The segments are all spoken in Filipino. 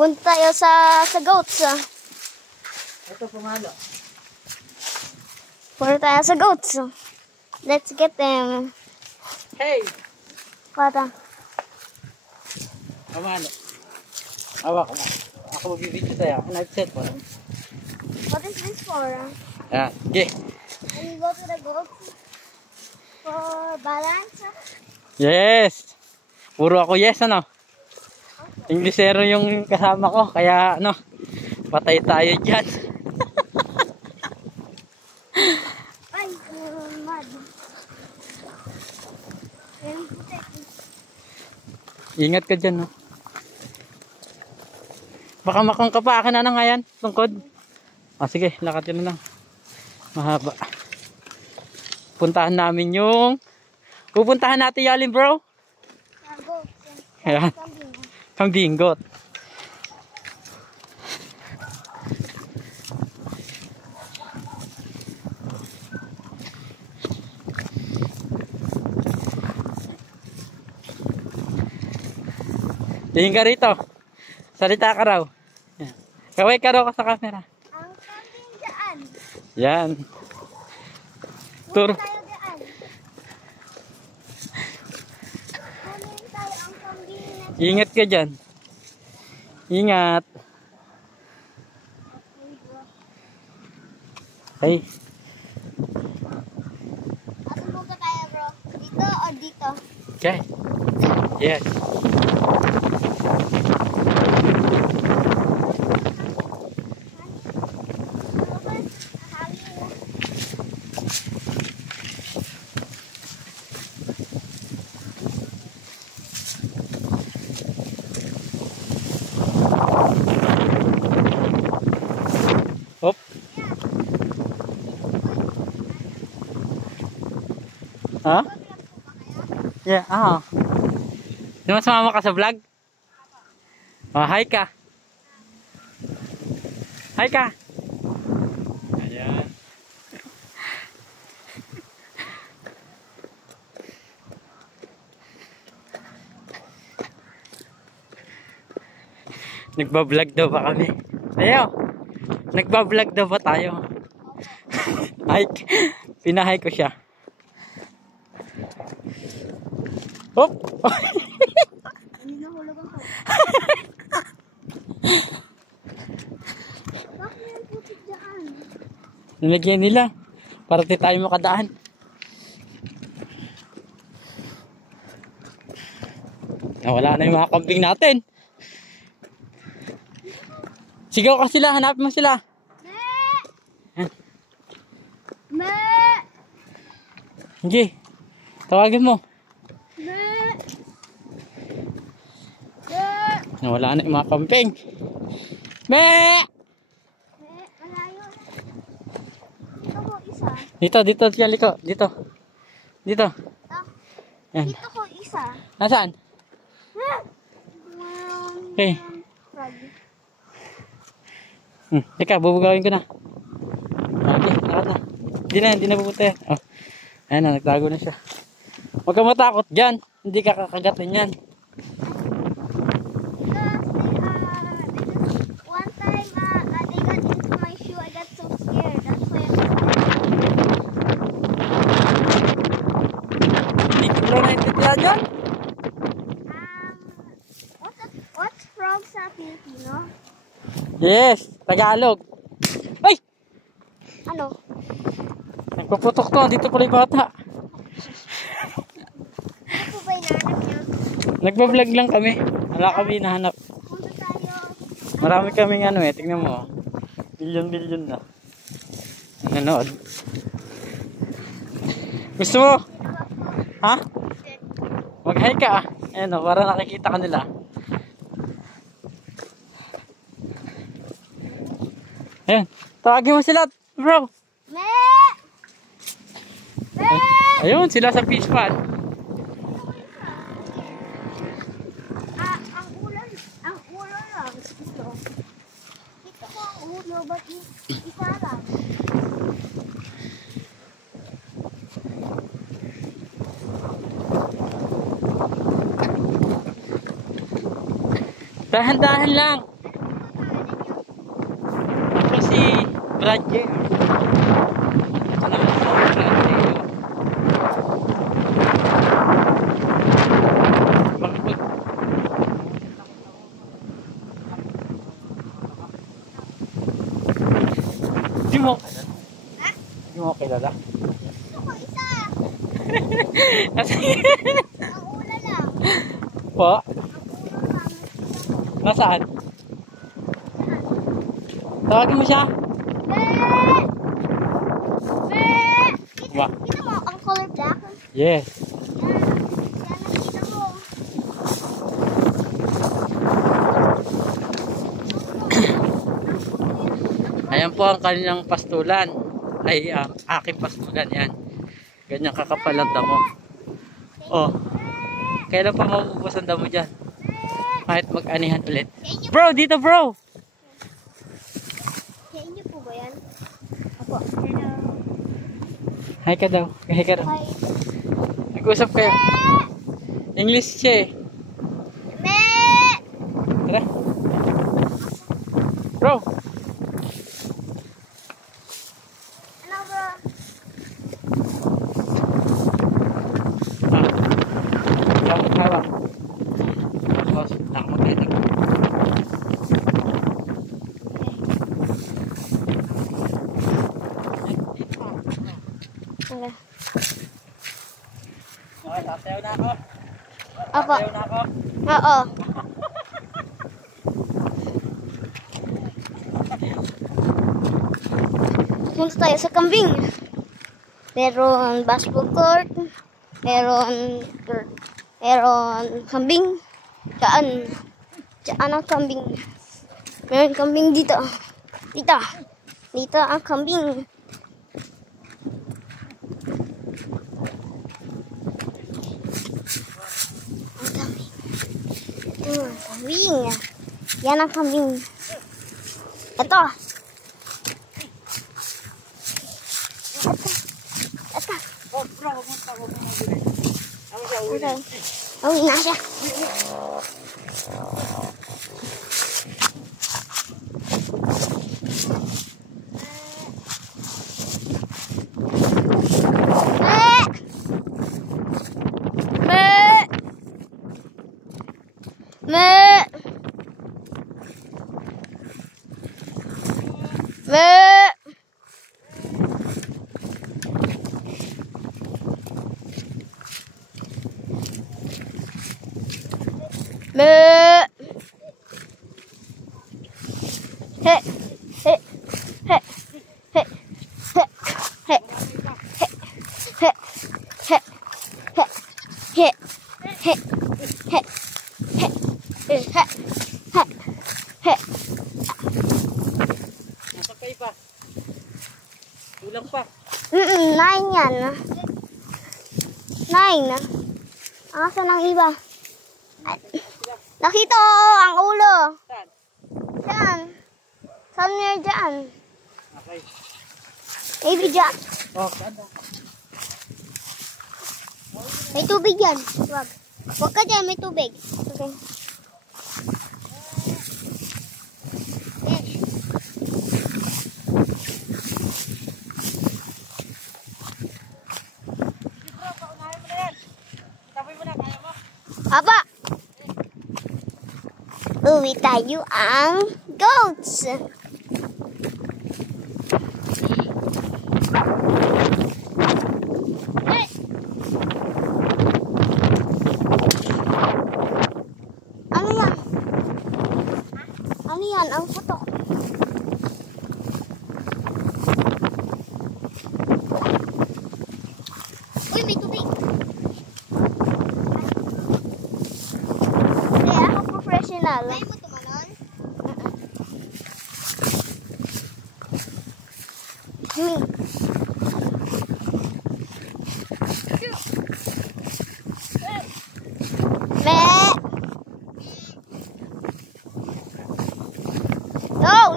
Punta tayo sa goats. Ito pumalo. Punta tayo sa goats. Let's get them. Hey! Kata. Pumalo. Awa ko na. Ako magbibidyo tayo. Nag-set po. What is this for? Yan. Okay. When you go to the goats for balance? Yes! Puro ako yes, ano? Inglesero yung kasama ko. Kaya, ano, patay tayo dyan. Ay, mad. Ayun, putek. Ingat ka dyan, no? Baka makang ka pa. Akin na nga yan. Tungkod. Sige, lakad ka na lang. Mahaba. Puntahan namin yung... Pupuntahan natin Yalin, bro. Goats. Ayan. Kambinggot. Tingin ka rito. Salita ka raw. Yan. Kaway ka raw sa camera. Ang kambing dyan. Yan. Tur. Tayo dyan. Kunin tayo ang kambing na Ingat ka dyan. Ingat. Ay. Asan mo ka kaya, bro? Dito o dito? Okay. Yes. Hop. Ha? Yeah, Di ba sumama ka sa vlog? Oh, hi ka. Hi ka. Ayan. Nagba-vlog daw ba kami? Ayo. Nagba-vlog daw ba tayo? Hi. Pinahay ko siya. Hop. Hindi nahulog ang kambing. Bakit yung putik dyan? Nilagyan nila para di tayo makadaan. Nawala na yung mga kambing natin. Sigaw ka sila, hanapin mo sila. Me! Me! Sige, tawagin mo. Me! Me! Nawala na yung mga kambing. Me! Me! Malayo. Dito ko isa. Dito, siya liko. Dito. Ito. Yan. Dito ko isa. Nasaan? Okay. Frog. Teka, bubugawin ko na. Okay, lakad na. Hindi na pupunta yan. Oh. Ayan na, nagtago na siya. Huwag ka matakot dyan. Hindi ka kakagatin yan. One time, they got into my shoe. I got so scared. That's why Hindi ko lang naintindihan dyan. what's frog sa Filipino? Yes, Tagalog. Ay! Ano? Nagpaputok to. Dito pala yung bata. Ano po ba hinahanap niyo? Nagpa-vlog lang kami. Wala kami hinahanap. Punta tayo. Marami kaming ano eh. Tingnan mo. Bilyon na. Nanonood. Gusto mo? Ha? Mag-hi ka ah. Ayan o, para nakikita ka nila. Ayan. Tawagin mo sila, bro. Me! Me! Ayun, sila sa fish pond. Ang ulo lang. Ito. Ito ko ang ulo. Ba't isa lang? Dahan-dahan lang. Ako si Brad J. Ito naman si Brad J. Di mo kilala? Ha? Di mo kilala? Gusto ko isa. Kasi... Ang ula lang. Po? Ang ulo lang. Nasaan? Tawagin mo siya? Be! Be! Ba? Kita mo ang color black? Yes. Yan. Yan nakita mo. Ayan po ang kanyang pastulan. Ay, aking pastulan yan. Ganyan kakapal ang damo. Oh. Kailan pa maubos ang damo dyan? Kahit mag-anihan ulit. Bro, dito bro! Sa inyo po ba yan? Apo. Hello. Hi ka daw. Hi ka daw. Hi. Nag-usap kayo. English siya eh. Me! Tara. Bro! Ano bro? Hawak. Tapos, nakamagletik. Okay. Okay, sasayaw na ako. Apo. Sasayaw na ako. Oo. Punta tayo sa kambing. Meron basketball court. Meron kambing. Diyan ang kambing. Meron kambing dito. Dito ang kambing. Ang kambing. Ito ang kambing. Yan ang kambing. Ito. Oh, bro, huwag mo mabili. Ako siya, uwi. Okay. Oh, na siya. Nasakay pa. Kulang pa. 9 yan. 9. Asan ang iba? Ay, nakita ko ang ulo. Saan? Saan? Somewhere dyan. Okay. Maybe dyan. Oh, saan ba? May tubig yan. Wag. Wag ka dyan, may tubig. Okay. Aba! Uwi tayo ang goats. Ano yan? Ano yan? Ang putok. Uy, may tubig. Ako professional. Kaya mo tumalon?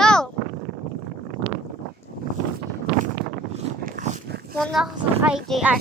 No! Huwag na ako sa kay JR.